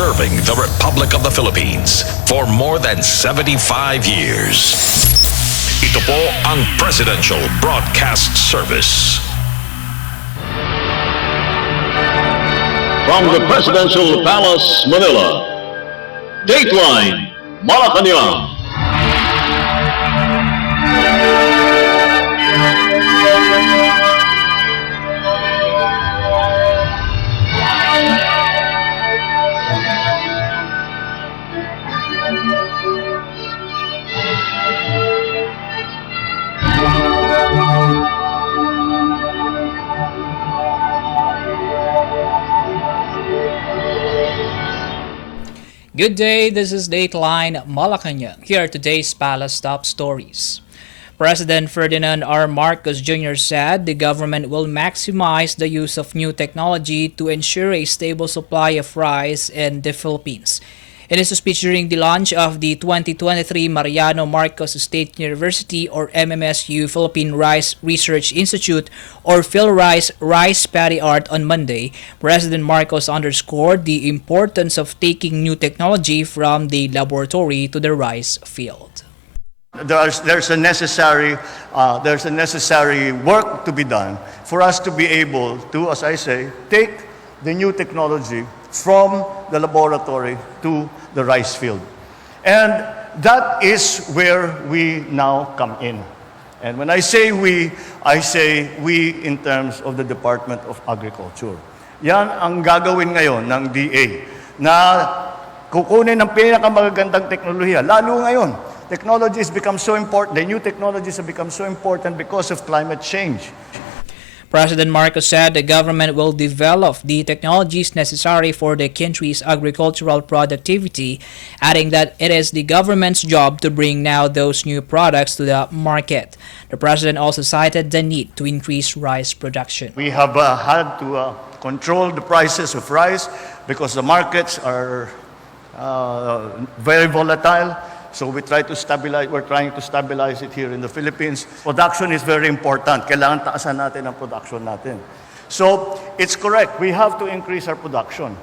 serving the Republic of the Philippines for more than 75 years. Ito po ang Presidential Broadcast Service. From the Presidential Palace, Manila, Dateline Malacañang. Good day, this is Dateline Malacañang. Here are today's Palace top stories. President Ferdinand R. Marcos Jr. said the government will maximize the use of new technology to ensure a stable supply of rice in the Philippines. In his speech during the launch of the 2023 Mariano Marcos State University or MMSU Philippine Rice Research Institute or PhilRice Rice Paddy Art on Monday, President Marcos underscored the importance of taking new technology from the laboratory to the rice field. There's a necessary work to be done for us to be able to, as I say, take the new technology from the laboratory to the rice field. And that is where we now come in. And when I say we in terms of the Department of Agriculture. Yan ang gagawin ngayon ng DA na kukunin ng pinakamagagandang teknolohiya. Lalo ngayon, technologies become so important, the new technologies have become so important because of climate change. President Marcos said the government will develop the technologies necessary for the country's agricultural productivity, adding that it is the government's job to bring now those new products to the market. The president also cited the need to increase rice production. We have had to control the prices of rice because the markets are very volatile. So we're trying to stabilize it here in the Philippines. Production is very important. Kailangan taasan natin ang production natin. So it's correct, we have to increase our production.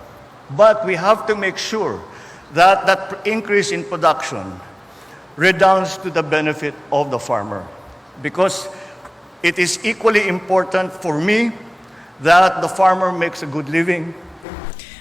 But we have to make sure that that increase in production redounds to the benefit of the farmer. Because it is equally important for me that the farmer makes a good living.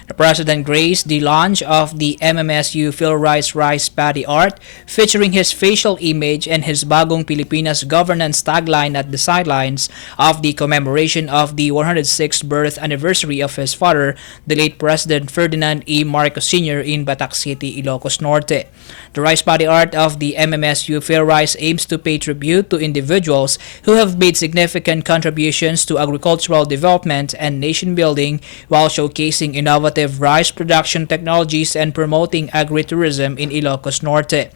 The president graced the launch of the MMSU PhilRice Rice Paddy Art, featuring his facial image and his Bagong Pilipinas governance tagline at the sidelines of the commemoration of the 106th birth anniversary of his father, the late President Ferdinand E. Marcos Sr. in Batac City, Ilocos Norte. The rice paddy art of the MMSU PhilRice aims to pay tribute to individuals who have made significant contributions to agricultural development and nation building while showcasing innovative rice production technologies and promoting agritourism in Ilocos Norte.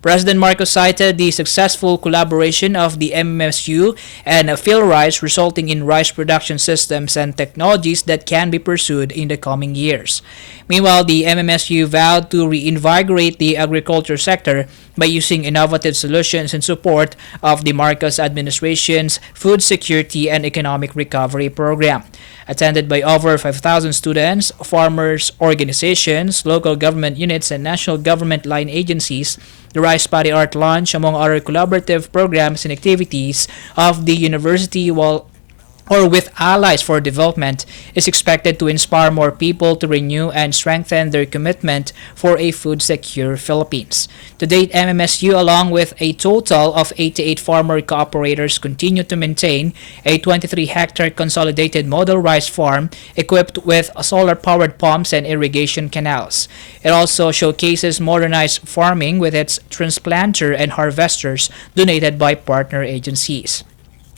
President Marcos cited the successful collaboration of the MMSU and PhilRice, resulting in rice production systems and technologies that can be pursued in the coming years. Meanwhile, the MMSU vowed to reinvigorate the agriculture sector by using innovative solutions in support of the Marcos administration's Food Security and Economic Recovery Program. Attended by over 5,000 students, farmers, organizations, local government units, and national government line agencies, the Rice Paddy Art launch, among other collaborative programs and activities of the university with Allies for Development, is expected to inspire more people to renew and strengthen their commitment for a food-secure Philippines. To date, MMSU, along with a total of 88 farmer cooperators, continue to maintain a 23-hectare consolidated model rice farm equipped with solar-powered pumps and irrigation canals. It also showcases modernized farming with its transplanter and harvesters donated by partner agencies.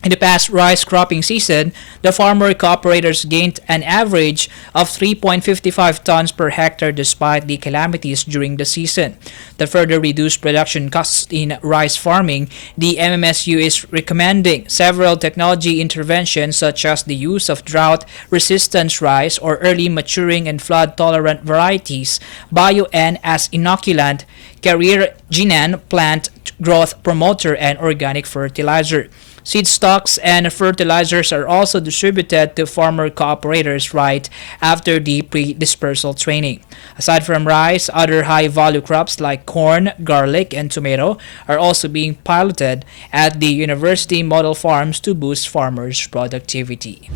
In the past rice cropping season, the farmer cooperators gained an average of 3.55 tons per hectare despite the calamities during the season. To further reduce production costs in rice farming, the MMSU is recommending several technology interventions such as the use of drought-resistant rice or early maturing and flood-tolerant varieties, Bio-N as inoculant, Carrier Genan plant growth promoter, and organic fertilizer. Seed stocks and fertilizers are also distributed to farmer cooperators right after the pre-dispersal training. Aside from rice, other high-value crops like corn, garlic, and tomato are also being piloted at the university model farms to boost farmers' productivity.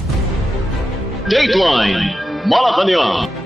Dateline Malacañang.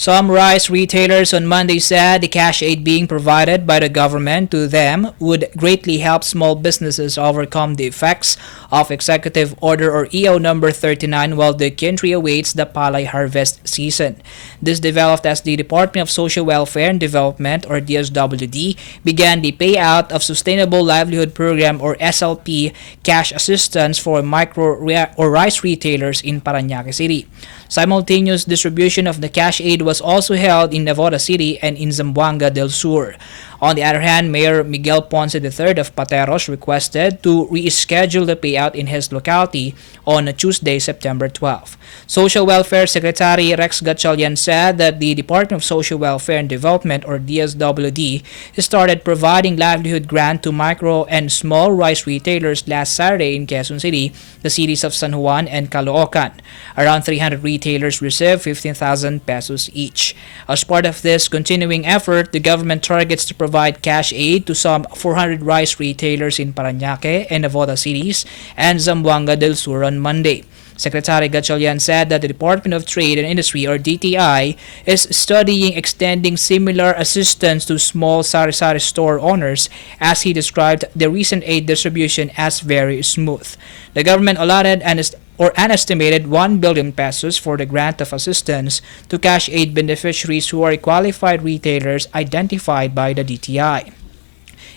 Some rice retailers on Monday said the cash aid being provided by the government to them would greatly help small businesses overcome the effects of Executive Order or EO number 39 while the country awaits the palay harvest season. This developed as the Department of Social Welfare and Development or DSWD began the payout of Sustainable Livelihood Program or SLP cash assistance for micro or rice retailers in Parañaque City. Simultaneous distribution of the cash aid was also held in Navotas City and in Zamboanga del Sur. On the other hand, Mayor Miguel Ponce III of Pateros requested to reschedule the payout in his locality on Tuesday, September 12. Social Welfare Secretary Rex Gatchalian said that the Department of Social Welfare and Development or DSWD started providing livelihood grant to micro and small rice retailers last Saturday in Quezon City, the cities of San Juan and Caloocan. Around 300 retailers received 15,000 pesos each. As part of this continuing effort, the government targets to provide cash aid to some 400 rice retailers in Parañaque and Navotas cities and Zamboanga del Sur on Monday. Secretary Gatchalian said that the Department of Trade and Industry or DTI is studying extending similar assistance to small sari-sari store owners as he described the recent aid distribution as very smooth. The government allotted an estimated 1 billion pesos for the grant of assistance to cash aid beneficiaries who are qualified retailers identified by the DTI.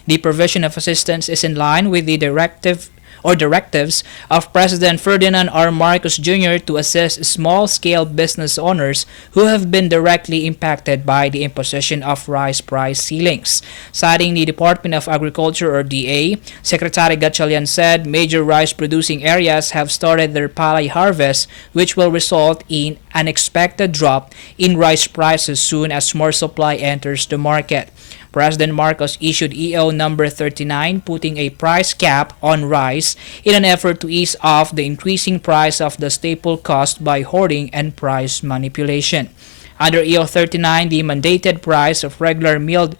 The provision of assistance is in line with the directives of President Ferdinand R. Marcos Jr. to assist small-scale business owners who have been directly impacted by the imposition of rice price ceilings. Citing the Department of Agriculture or DA, Secretary Gatchalian said major rice-producing areas have started their palay harvest, which will result in an expected drop in rice prices soon as more supply enters the market. President Marcos issued EO number 39 putting a price cap on rice in an effort to ease off the increasing price of the staple cost by hoarding and price manipulation. Under EO 39, the mandated price of regular milled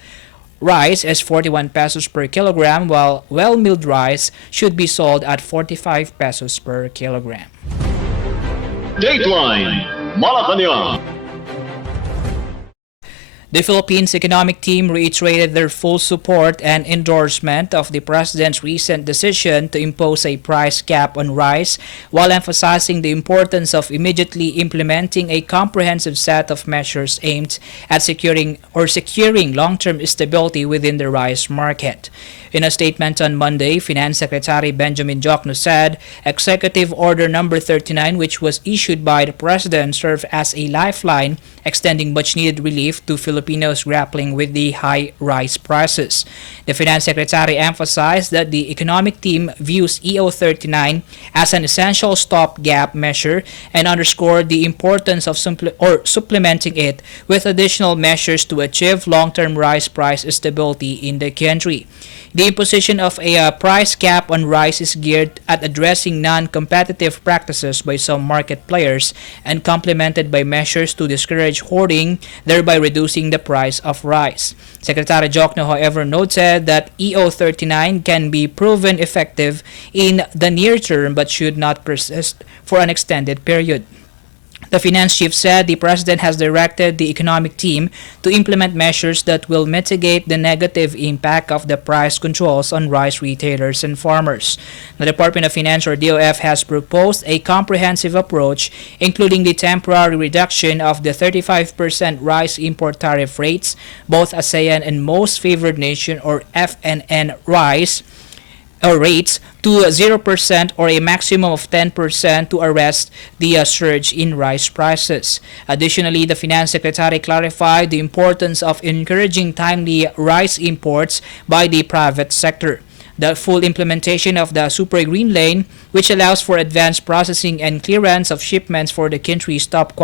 rice is 41 pesos per kilogram while well-milled rice should be sold at 45 pesos per kilogram. Dateline Malacañang. The Philippines economic team reiterated their full support and endorsement of the President's recent decision to impose a price cap on rice while emphasizing the importance of immediately implementing a comprehensive set of measures aimed at securing long-term stability within the rice market. In a statement on Monday, Finance Secretary Benjamin Jokno said Executive Order number 39, which was issued by the President, served as a lifeline, extending much-needed relief to Filipinos grappling with the high rice prices. The Finance Secretary emphasized that the economic team views EO 39 as an essential stopgap measure and underscored the importance of supplementing it with additional measures to achieve long-term rice price stability in the country. The imposition of a price cap on rice is geared at addressing non-competitive practices by some market players and complemented by measures to discourage hoarding, thereby reducing the price of rice. Secretary Jokno, however, noted that EO 39 can be proven effective in the near term but should not persist for an extended period. The finance chief said the president has directed the economic team to implement measures that will mitigate the negative impact of the price controls on rice retailers and farmers. The Department of Finance or DOF has proposed a comprehensive approach, including the temporary reduction of the 35% rice import tariff rates, both ASEAN and Most Favored Nation or FNN rice rates to 0% or a maximum of 10% to arrest the surge in rice prices. Additionally, the Finance Secretary clarified the importance of encouraging timely rice imports by the private sector. The full implementation of the Super Green Lane, which allows for advanced processing and clearance of shipments for the country's top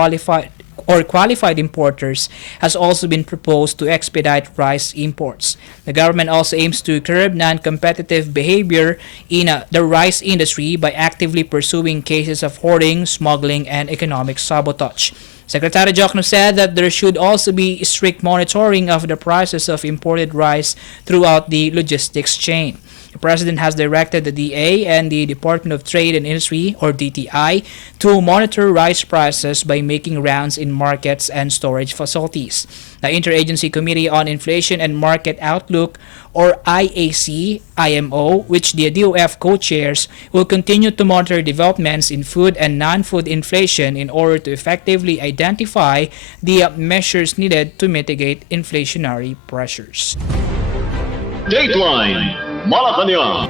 or qualified importers has also been proposed to expedite rice imports. The government also aims to curb non-competitive behavior in the rice industry by actively pursuing cases of hoarding, smuggling, and economic sabotage. Secretary Jokno said that there should also be strict monitoring of the prices of imported rice throughout the logistics chain. The President has directed the DA and the Department of Trade and Industry, or DTI, to monitor rice prices by making rounds in markets and storage facilities. The Interagency Committee on Inflation and Market Outlook, or IAC-IMO, which the DOF co-chairs, will continue to monitor developments in food and non-food inflation in order to effectively identify the measures needed to mitigate inflationary pressures. Dateline Malacañang.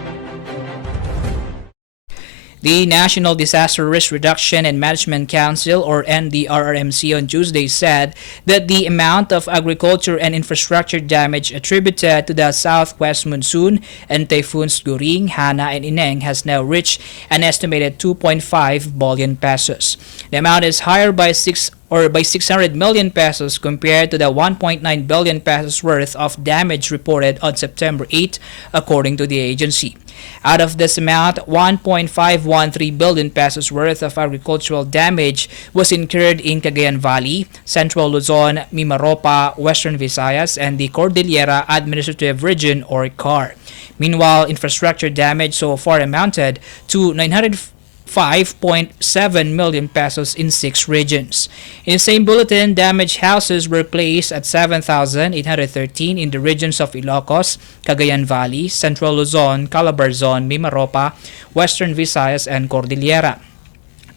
The National Disaster Risk Reduction and Management Council, or NDRRMC, on Tuesday said that the amount of agriculture and infrastructure damage attributed to the southwest monsoon and typhoons Guring, Hana, and Ineng has now reached an estimated 2.5 billion pesos. The amount is higher by 600 million pesos compared to the 1.9 billion pesos worth of damage reported on September 8, according to the agency. Out of this amount, 1.513 billion pesos worth of agricultural damage was incurred in Cagayan Valley, Central Luzon, Mimaropa, Western Visayas, and the Cordillera Administrative Region, or CAR. Meanwhile, infrastructure damage so far amounted to 905.7 million pesos in 6 regions. In the same bulletin, damaged houses were placed at 7,813 in the regions of Ilocos, Cagayan Valley, Central Luzon, Calabarzon, Mimaropa, Western Visayas, and Cordillera.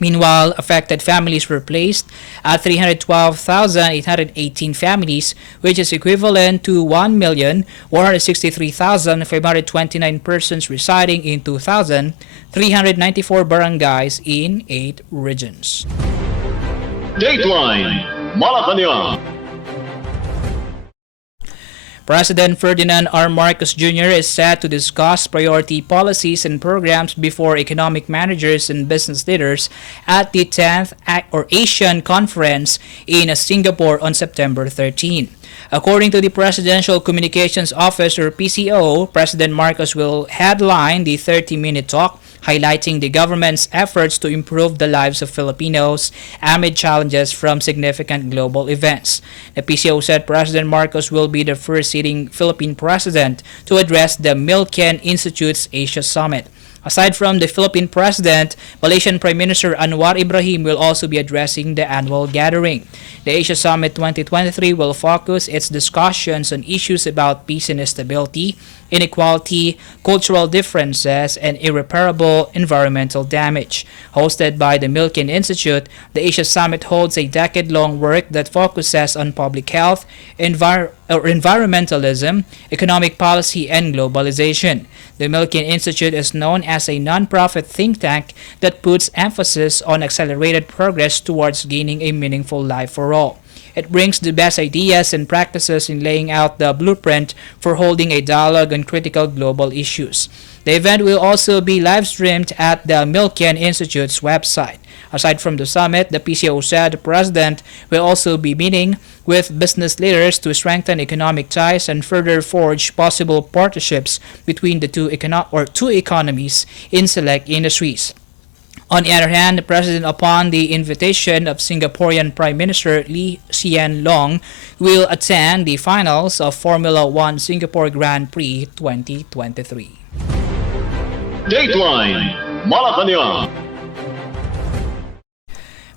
Meanwhile, affected families were placed at 312,818 families, which is equivalent to 1,163,529 persons residing in 2,394 barangays in 8 regions. Dateline Malacañang. President Ferdinand R. Marcos Jr. is set to discuss priority policies and programs before economic managers and business leaders at the 10th Asian Conference in Singapore on September 13. According to the Presidential Communications Office, or PCO, President Marcos will headline the 30-minute talk, highlighting the government's efforts to improve the lives of Filipinos amid challenges from significant global events. The PCO said President Marcos will be the first sitting Philippine president to address the Milken Institute's Asia Summit. Aside from the Philippine President, Malaysian Prime Minister Anwar Ibrahim will also be addressing the annual gathering. The Asia Summit 2023 will focus its discussions on issues about peace and stability, inequality, cultural differences, and irreparable environmental damage. Hosted by the Milken Institute, the Asia Summit holds a decade-long work that focuses on public health, environmentalism, economic policy, and globalization. The Milken Institute is known as a non-profit think tank that puts emphasis on accelerated progress towards gaining a meaningful life for all. It brings the best ideas and practices in laying out the blueprint for holding a dialogue on critical global issues. The event will also be live-streamed at the Milken Institute's website. Aside from the summit, the PCO said the president will also be meeting with business leaders to strengthen economic ties and further forge possible partnerships between the two economies in select industries. On the other hand, the President, upon the invitation of Singaporean Prime Minister Lee Hsien Loong, will attend the finals of Formula One Singapore Grand Prix 2023. Dateline Malacañang.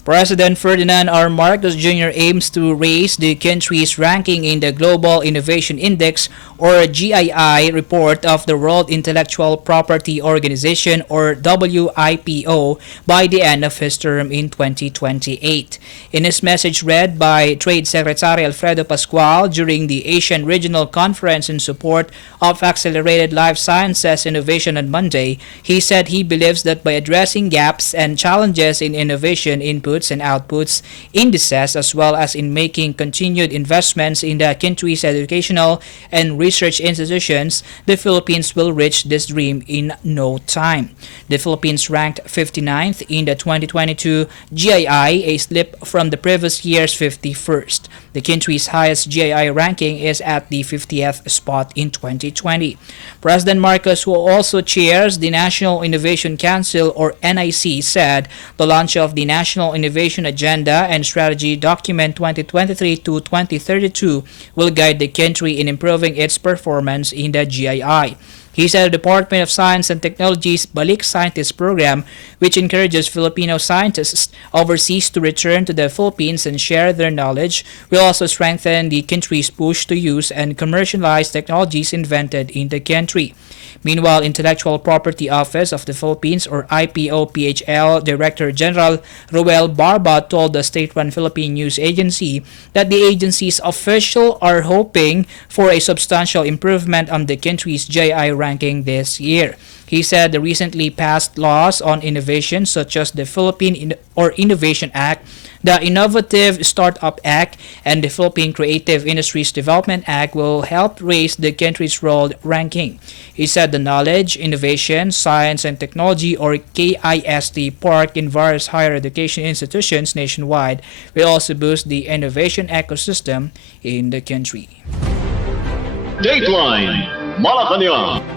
President Ferdinand R. Marcos Jr. aims to raise the country's ranking in the Global Innovation Index, or GII, report of the World Intellectual Property Organization, or WIPO, by the end of his term in 2028. In his message read by Trade Secretary Alfredo Pascual during the Asian Regional Conference in support of accelerated life sciences innovation on Monday, he said he believes that by addressing gaps and challenges in innovation input, inputs and outputs indices, as well as in making continued investments in the country's educational and research institutions, the Philippines will reach this dream in no time. The Philippines ranked 59th in the 2022 GII, a slip from the previous year's 51st. The country's highest GII ranking is at the 50th spot in 2020. President Marcos, who also chairs the National Innovation Council or NIC, said the launch of the National Innovation Agenda and Strategy Document 2023 to 2032 will guide the country in improving its performance in the GII. He said the Department of Science and Technology's Balik Scientist program, which encourages Filipino scientists overseas to return to the Philippines and share their knowledge, will also strengthen the country's push to use and commercialize technologies invented in the country. Meanwhile, Intellectual Property Office of the Philippines or IPO-PHL Director General Ruel Barba told the state-run Philippine News Agency that the agency's officials are hoping for a substantial improvement on the country's GI ranking this year. He said the recently passed laws on innovation such as the Philippine Innovation Act, the Innovative Startup Act, and the Philippine Creative Industries Development Act will help raise the country's world ranking. He said the Knowledge, Innovation, Science, and Technology or KIST park in various higher education institutions nationwide will also boost the innovation ecosystem in the country. Dateline Malacañang.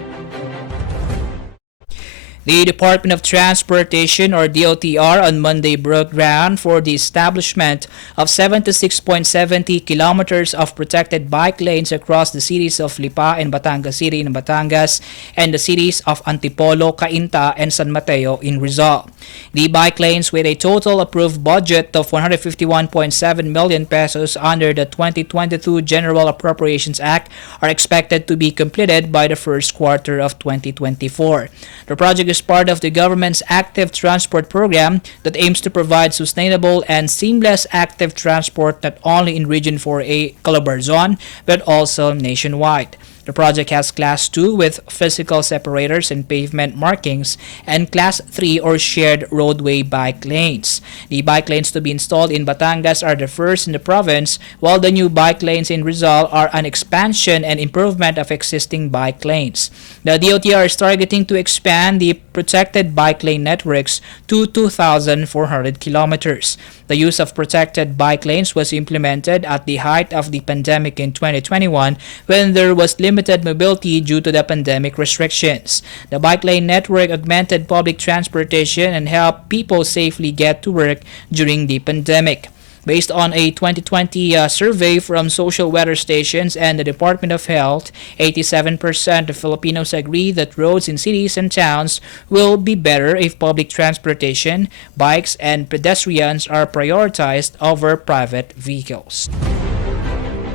The Department of Transportation or DOTR on Monday broke ground for the establishment of 76.70 kilometers of protected bike lanes across the cities of Lipa and Batangas City in Batangas and the cities of Antipolo, Cainta, and San Mateo in Rizal. The bike lanes, with a total approved budget of 151.7 million pesos under the 2022 General Appropriations Act, are expected to be completed by the first quarter of 2024. The project is part of the government's active transport program that aims to provide sustainable and seamless active transport not only in Region 4A Calabarzon but also nationwide. The project has Class 2 with physical separators and pavement markings and Class 3 or shared roadway bike lanes. The bike lanes to be installed in Batangas are the first in the province, while the new bike lanes in Rizal are an expansion and improvement of existing bike lanes. The DOTR is targeting to expand the protected bike lane networks to 2,400 kilometers. The use of protected bike lanes was implemented at the height of the pandemic in 2021 when there was limited mobility due to the pandemic restrictions. The bike lane network augmented public transportation and helped people safely get to work during the pandemic. Based on a 2020 survey from social weather stations and the Department of Health, 87% of Filipinos agree that roads in cities and towns will be better if public transportation, bikes, and pedestrians are prioritized over private vehicles.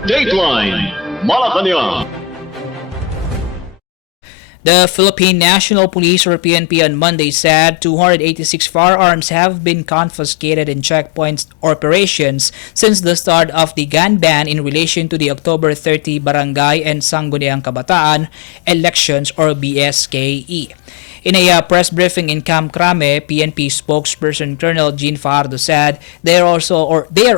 Dateline Malacañang. The Philippine National Police or PNP on Monday said 286 firearms have been confiscated in checkpoint operations since the start of the gun ban in relation to the October 30 Barangay and Sangguniang Kabataan elections or BSKE. In a press briefing in Camp Crame, PNP spokesperson Colonel Jean Fajardo said they are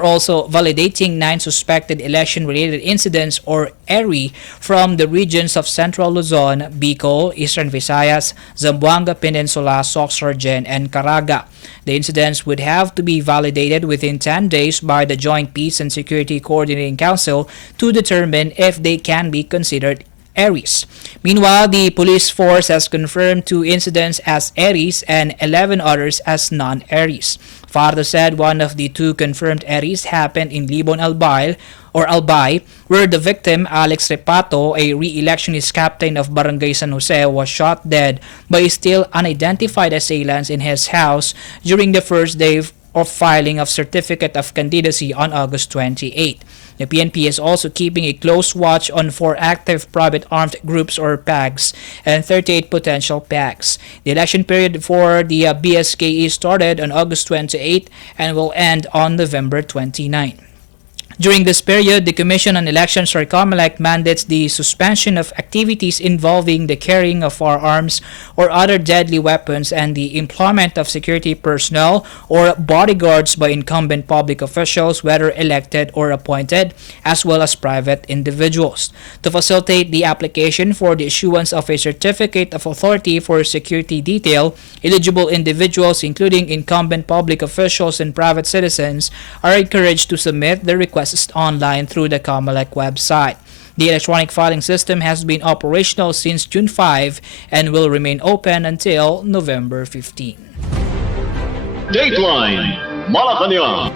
also validating 9 suspected election-related incidents or ERI from the regions of Central Luzon, Bicol, Eastern Visayas, Zamboanga Peninsula, Sorsogon, and Caraga. The incidents would have to be validated within 10 days by the Joint Peace and Security Coordinating Council to determine if they can be considered ERIs. Meanwhile, the police force has confirmed 2 incidents as ERIs and 11 others as non-ERIs. Fajardo said one of the 2 confirmed ERIs happened in Libon Albay, where the victim, Alex Repato, a re-electionist captain of Barangay San Jose, was shot dead by still unidentified assailants in his house during the first day of filing of Certificate of Candidacy on August 28. The PNP is also keeping a close watch on 4 active private armed groups or PAGs and 38 potential PAGs. The election period for the BSKE started on August 28 and will end on November 29. During this period, the Commission on Elections or COMELEC mandates the suspension of activities involving the carrying of firearms or other deadly weapons and the employment of security personnel or bodyguards by incumbent public officials, whether elected or appointed, as well as private individuals. To facilitate the application for the issuance of a certificate of authority for security detail, eligible individuals, including incumbent public officials and private citizens, are encouraged to submit the request online through the COMELEC website. The electronic filing system has been operational since June 5 and will remain open until November 15. Dateline Malacañang.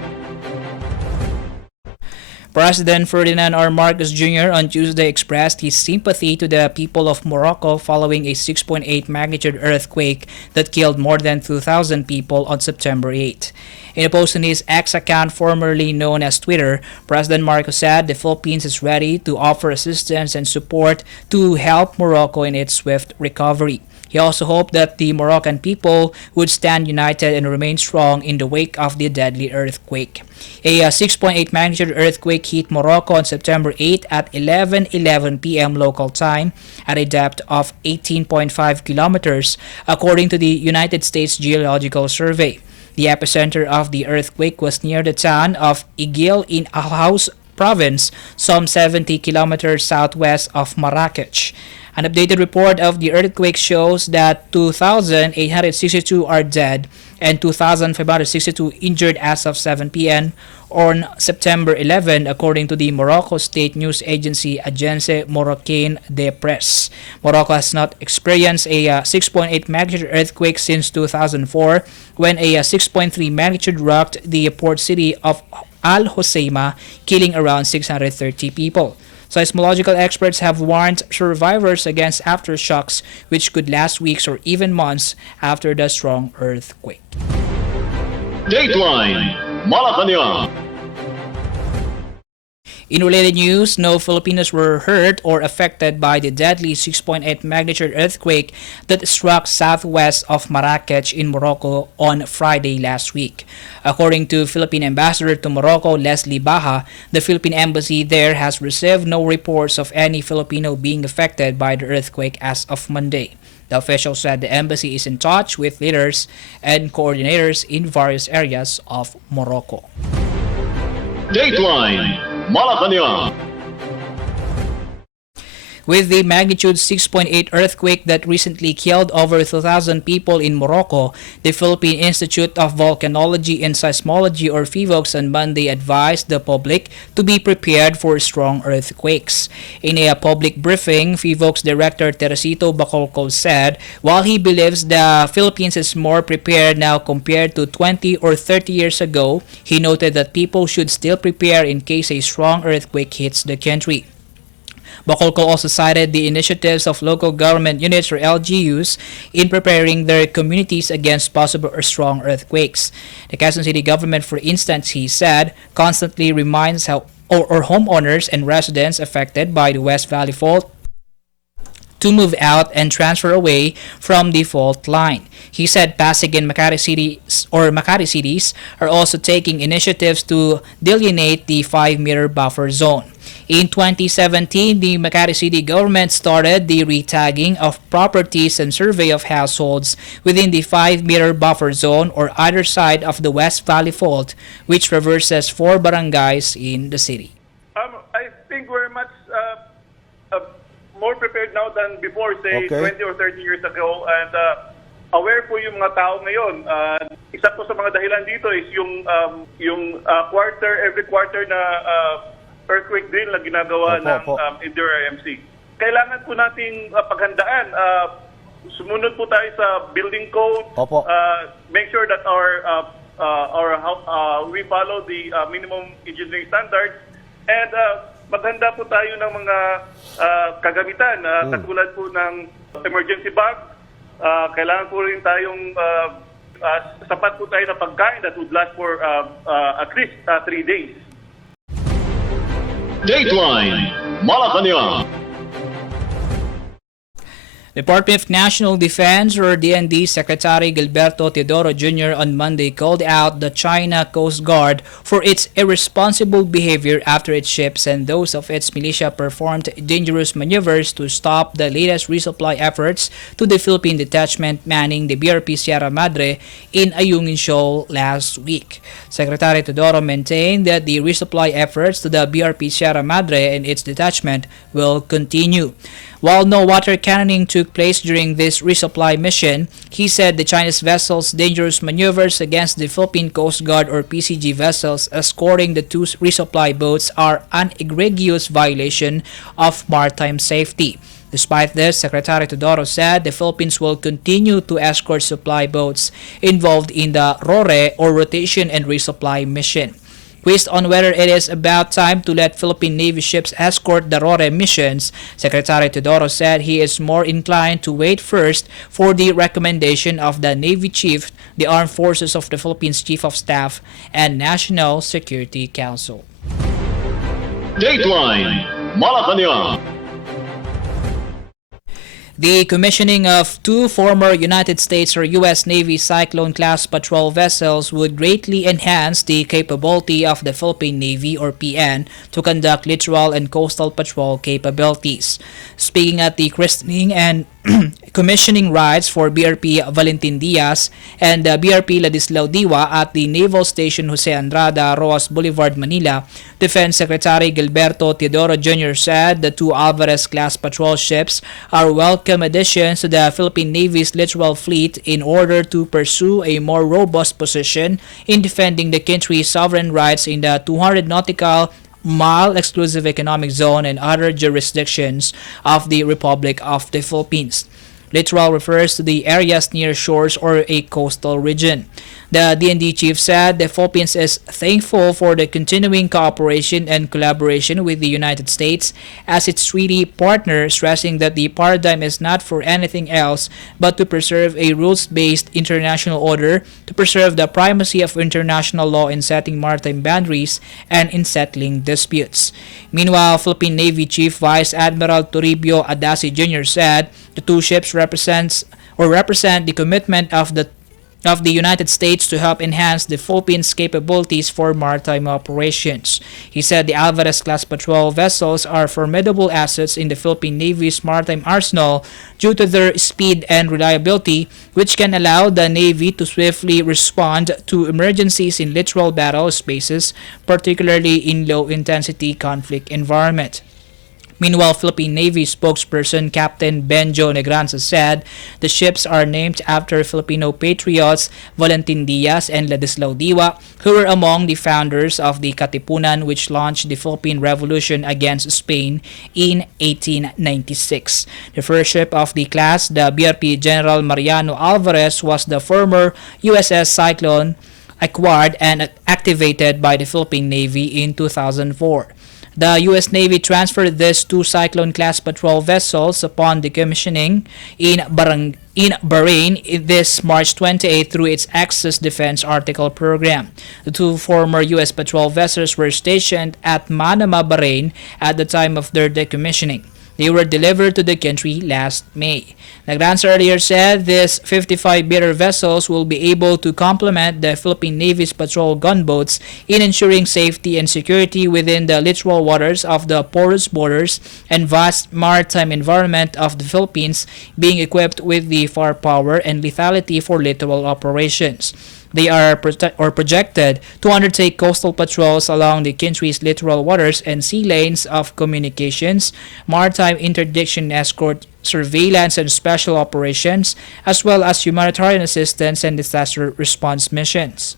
President Ferdinand R. Marcos Jr. on Tuesday expressed his sympathy to the people of Morocco following a 6.8 magnitude earthquake that killed more than 2,000 people on September 8. In a post on his X account, formerly known as Twitter, President Marcos said the Philippines is ready to offer assistance and support to help Morocco in its swift recovery. He also hoped that the Moroccan people would stand united and remain strong in the wake of the deadly earthquake. A 6.8 magnitude earthquake hit Morocco on September 8 at 11:11 p.m. local time at a depth of 18.5 kilometers, according to the United States Geological Survey. The epicenter of the earthquake was near the town of Igil in Alhaus province, some 70 kilometers southwest of Marrakech. An updated report of the earthquake shows that 2,862 are dead and 2,562 injured as of 7 p.m. on September 11, according to the Morocco state news agency Agence Marocaine de Presse. Morocco has not experienced a 6.8 magnitude earthquake since 2004, when a 6.3 magnitude rocked the port city of Al Hoceima, killing around 630 people. Seismological experts have warned survivors against aftershocks, which could last weeks or even months after the strong earthquake. Dateline Malacañang. In related news, no Filipinos were hurt or affected by the deadly 6.8 magnitude earthquake that struck southwest of Marrakech in Morocco on Friday last week. According to Philippine Ambassador to Morocco, Leslie Baha, the Philippine Embassy there has received no reports of any Filipino being affected by the earthquake as of Monday. The official said the embassy is in touch with leaders and coordinators in various areas of Morocco. Dateline Malacañang. With the magnitude 6.8 earthquake that recently killed over 2,000 people in Morocco, the Philippine Institute of Volcanology and Seismology, or PHIVOLCS, on Monday advised the public to be prepared for strong earthquakes. In a public briefing, PHIVOLCS Director Teresito Bacolco said while he believes the Philippines is more prepared now compared to 20 or 30 years ago, he noted that people should still prepare in case a strong earthquake hits the country. Bacolco also cited the initiatives of local government units, or LGUs, in preparing their communities against possible or strong earthquakes. The Quezon City government, for instance, he said, constantly reminds homeowners and residents affected by the West Valley Fault to move out and transfer away from the fault line. He said Pasig and Makati cities are also taking initiatives to delineate the 5-meter buffer zone. In 2017, the Makati City government started the retagging of properties and survey of households within the 5-meter buffer zone or either side of the West Valley Fault, which traverses 4 barangays in the city. I think we're much more prepared now than before, say, 20 or 30 years ago. And aware po yung mga tao ngayon. Isa po sa mga dahilan dito is yung every quarter na earthquake drill na ginagawa ng Endure IMC. Kailangan po nating paghandaan. Sumunod po tayo sa building code. Make sure that we follow the minimum engineering standards. And maghanda po tayo ng mga kagamitan. Katulad po ng emergency bag. Kailangan po rin tayong sapat po tayo na pagkain that would last for at least 3 days. Dateline Malacañang. Department of National Defense or DND Secretary Gilberto Teodoro Jr. on Monday called out the China Coast Guard for its irresponsible behavior after its ships and those of its militia performed dangerous maneuvers to stop the latest resupply efforts to the Philippine detachment manning the BRP Sierra Madre in Ayungin Shoal last week. Secretary Teodoro maintained that the resupply efforts to the BRP Sierra Madre and its detachment will continue. While no water cannoning took place during this resupply mission, he said the Chinese vessels' dangerous maneuvers against the Philippine Coast Guard or PCG vessels escorting the two resupply boats are an egregious violation of maritime safety. Despite this, Secretary Teodoro said the Philippines will continue to escort supply boats involved in the RORE or Rotation and Resupply mission. Quizzed on whether it is about time to let Philippine Navy ships escort the RORE missions, Secretary Teodoro said he is more inclined to wait first for the recommendation of the Navy Chief, the Armed Forces of the Philippines Chief of Staff, and National Security Council. Dateline Malacañang. The commissioning of two former United States or U.S. Navy Cyclone-class patrol vessels would greatly enhance the capability of the Philippine Navy or PN to conduct littoral and coastal patrol capabilities. Speaking at the christening and commissioning rides for BRP Valentin Diaz and BRP Ladislao Diwa at the Naval Station Jose Andrada, Roas Boulevard, Manila, Defense Secretary Gilberto Teodoro Jr. said the two Alvarez-class patrol ships are welcome additions to the Philippine Navy's littoral fleet in order to pursue a more robust position in defending the country's sovereign rights in the 200 nautical mile exclusive economic zone and other jurisdictions of the Republic of the Philippines. Littoral refers to the areas near shores or a coastal region. The DND chief said the Philippines is thankful for the continuing cooperation and collaboration with the United States as its treaty partner, stressing that the paradigm is not for anything else but to preserve a rules-based international order, to preserve the primacy of international law in setting maritime boundaries and in settling disputes. Meanwhile, Philippine Navy Chief Vice Admiral Toribio Adasi Jr. said the two ships represent the commitment of the United States to help enhance the Philippines' capabilities for maritime operations. He said the Alvarez-class patrol vessels are formidable assets in the Philippine Navy's maritime arsenal due to their speed and reliability, which can allow the Navy to swiftly respond to emergencies in littoral battle spaces, particularly in low-intensity conflict environment. Meanwhile, Philippine Navy spokesperson Captain Benjo Negranza said the ships are named after Filipino patriots Valentin Diaz and Ladislao Diwa, who were among the founders of the Katipunan which launched the Philippine Revolution against Spain in 1896. The first ship of the class, the BRP General Mariano Alvarez, was the former USS Cyclone, acquired and activated by the Philippine Navy in 2004. The U.S. Navy transferred these two Cyclone-class patrol vessels upon decommissioning in Bahrain this March 28 through its Axis Defense Article program. The two former U.S. patrol vessels were stationed at Manama, Bahrain at the time of their decommissioning. They were delivered to the country last May. Negranza earlier said these 55-meter vessels will be able to complement the Philippine Navy's patrol gunboats in ensuring safety and security within the littoral waters of the porous borders and vast maritime environment of the Philippines, being equipped with the firepower and lethality for littoral operations. They are projected to undertake coastal patrols along the country's littoral waters and sea lanes of communications, maritime interdiction escort, surveillance and special operations, as well as humanitarian assistance and disaster response missions.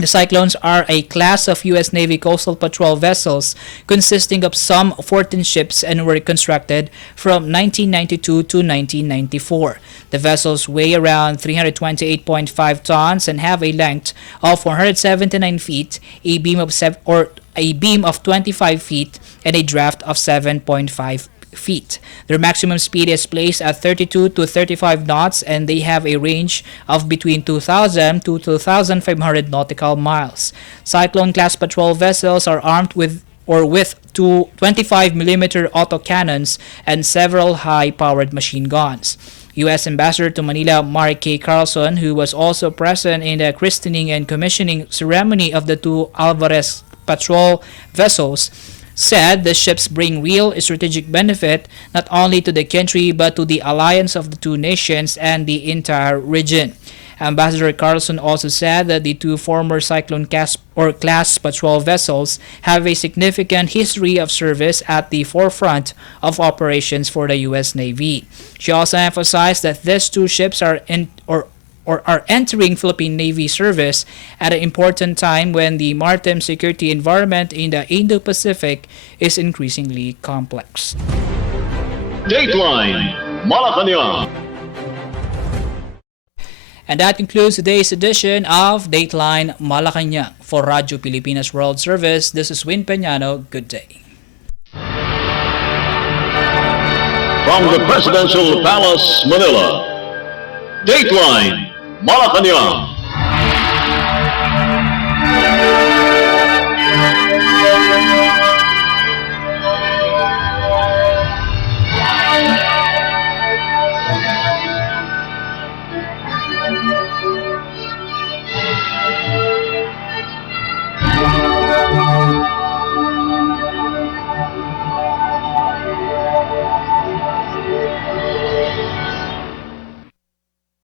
The Cyclones are a class of U.S. Navy coastal patrol vessels consisting of some 14 ships and were constructed from 1992 to 1994. The vessels weigh around 328.5 tons and have a length of 179 feet, a beam of 25 feet, and a draft of 7.5 feet. Their maximum speed is placed at 32 to 35 knots and they have a range of between 2,000 to 2,500 nautical miles. Cyclone-class patrol vessels are armed with 25mm autocannons and several high-powered machine guns. U.S. Ambassador to Manila Mark K. Carlson, who was also present in the christening and commissioning ceremony of the two Alvarez patrol vessels, said the ships bring real strategic benefit not only to the country but to the alliance of the two nations and the entire region. Ambassador Carlson also said that the two former Cyclone class patrol vessels have a significant history of service at the forefront of operations for the U.S. Navy. She also emphasized that these two ships are entering Philippine Navy service at an important time when the maritime security environment in the Indo-Pacific is increasingly complex. Dateline Malacañang. And that concludes today's edition of Dateline Malacañang. For Radyo Pilipinas World Service, this is Win Peñano. Good day. From the Presidential Palace, Manila, Dateline Malacañang.